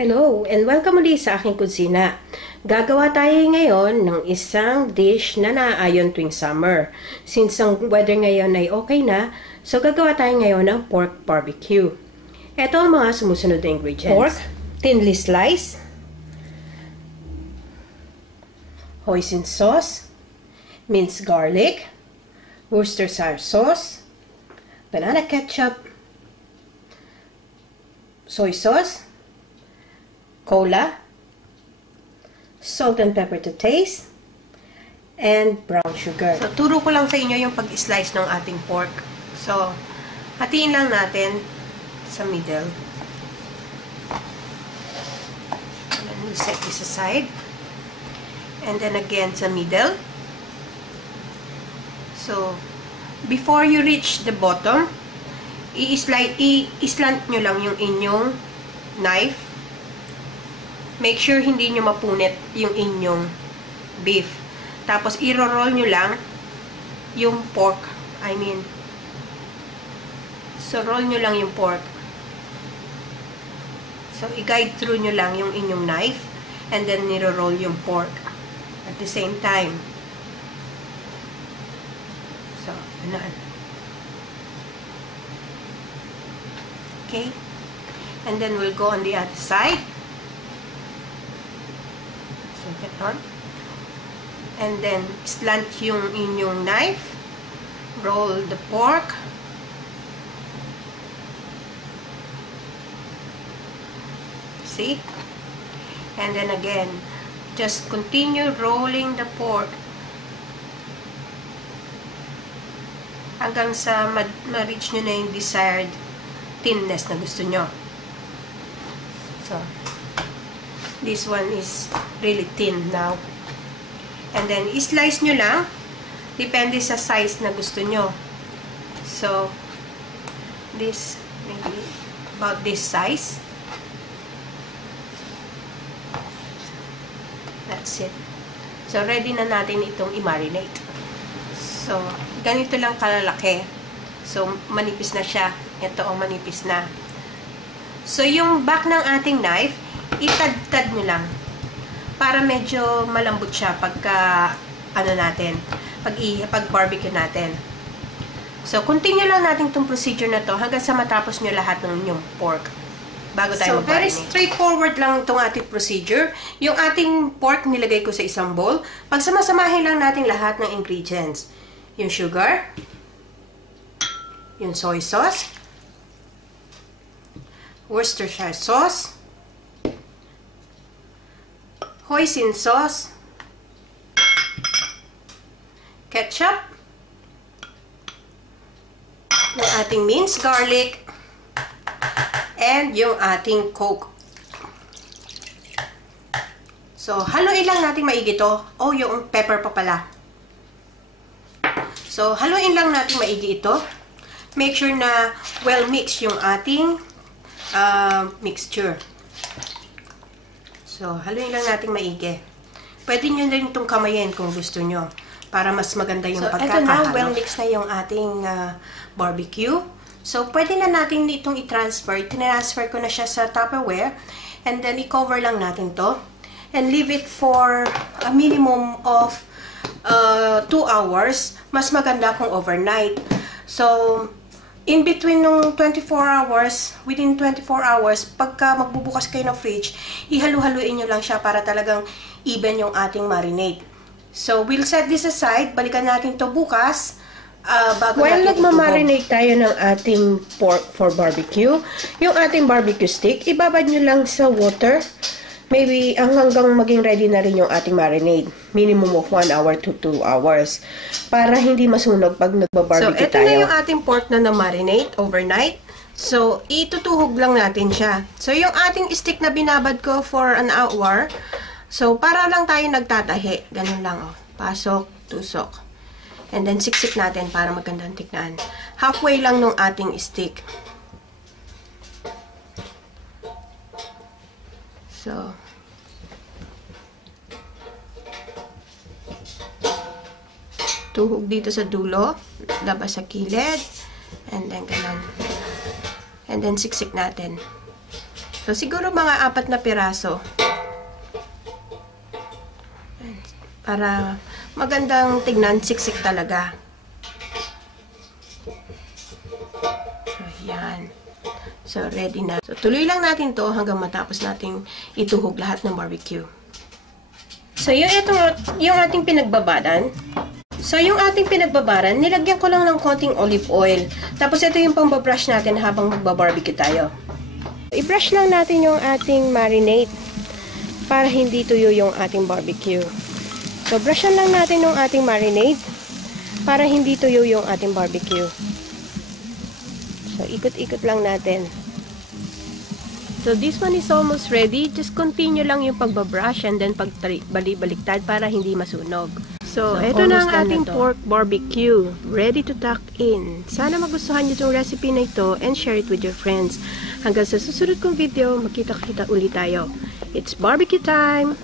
Hello and welcome ulit sa aking kusina. Gagawa tayo ngayon ng isang dish na naaayon tuwing summer. Since ang weather ngayon ay okay na, so gagawa tayo ngayon ng pork barbecue. Ito ang mga sumusunod na ingredients. Pork, thinly sliced, hoisin sauce, minced garlic, Worcestershire sauce, banana ketchup, soy sauce, cola, salt and pepper to taste, and brown sugar. So, turo ko lang sa inyo yung pag-slice ng ating pork. So, hatiin lang natin sa middle. And then we'll set this aside. And then again sa middle. So, before you reach the bottom, i-slant nyo lang yung inyong knife. Make sure hindi nyo mapunit yung inyong beef. Tapos, i-roll nyo lang yung pork. So, roll nyo lang yung pork. So, i-guide through nyo lang yung inyong knife. And then, niro-roll yung pork. At the same time. So, ganun. Okay? And then, we'll go on the other side. And then slant yung inyong knife, roll the pork, see, and then again just continue rolling the pork hanggang sa ma-reach nyo na yung desired thinness na gusto nyo. So this one is really thin now. And then, i-slice nyo lang. Depende sa size na gusto nyo. So, this, maybe about this size. That's it. So, ready na natin itong i-marinate. So, ganito lang kalalaki. So, manipis na siya. Ito ang manipis na. So, yung back ng ating knife, itad-tad nyo lang para medyo malambot siya pagka pag barbecue natin. So, continue lang natin itong procedure na to hanggang sa matapos nyo lahat ng inyong pork bago tayo mag-marinate. So, very straightforward lang itong ating procedure. Yung ating pork nilagay ko sa isang bowl. Pagsamasamahin lang natin lahat ng ingredients. Yung sugar, yung soy sauce, Worcestershire sauce, hoisin sauce, ketchup, yung ating minced garlic, and yung ating Coke. So, haluin lang natin maigi to. Oh, yung pepper pa pala. So, haluin lang natin maigi ito. Make sure na well mixed yung ating mixture. So, haluin lang natin maigi. Pwede nyo rin itong kamayin kung gusto nyo. Para mas maganda yung pagkakahalo. So, ito na, well mixed na yung ating barbecue. So, pwede na natin itong i-transfer. Tinransfer ko na siya sa Tupperware. And then, i-cover lang natin to. And leave it for a minimum of 2 hours. Mas maganda kung overnight. So, in between nung 24 hours, within 24 hours, pagka magbubukas kayo ng fridge, ihalu-haluin nyo lang siya para talagang even yung ating marinade. So, we'll set this aside. Balikan natin to bukas. While nagmamarinate tayo ng ating pork for barbecue, yung ating barbecue stick, ibabad nyo lang sa water. Maybe hanggang maging ready na rin yung ating marinade. Minimum of 1 hour to 2 hours. Para hindi masunog pag nagbabarbecue tayo. So, ito na yung ating pork na na-marinate overnight. So, itutuhog lang natin siya. So, yung ating stick na binabad ko for an hour. So, para lang tayo nagtatahi. Ganun lang, oh. Pasok, tusok. And then, siksik natin para magandang tignan. Halfway lang nung ating stick. So, tuhog dito sa dulo, labas sa kilid, and then ganun. And then siksik natin. So, siguro mga 4 na piraso. Para magandang tignan, siksik talaga. So, yan. So, ready na. So, tuloy lang natin to hanggang matapos nating ituhog lahat ng barbecue. So, yung ating pinagbabaran. So, yung ating pinagbabaran, nilagyan ko lang ng konting olive oil. Tapos, ito yung pambabrush natin habang magbabarbecue tayo. I-brush lang natin yung ating marinade para hindi tuyo yung ating barbecue. So, brushan lang natin yung ating marinade para hindi tuyo yung ating barbecue. So, ikot-ikot lang natin. So, this one is almost ready. Just continue lang yung pagbabrush and then pagbalik-baliktad para hindi masunog. So, ito na ang ating pork barbecue. Ready to tuck in. Sana magustuhan nyo itong recipe na ito and share it with your friends. Hanggang sa susunod kong video, magkita-kita ulit tayo. It's barbecue time!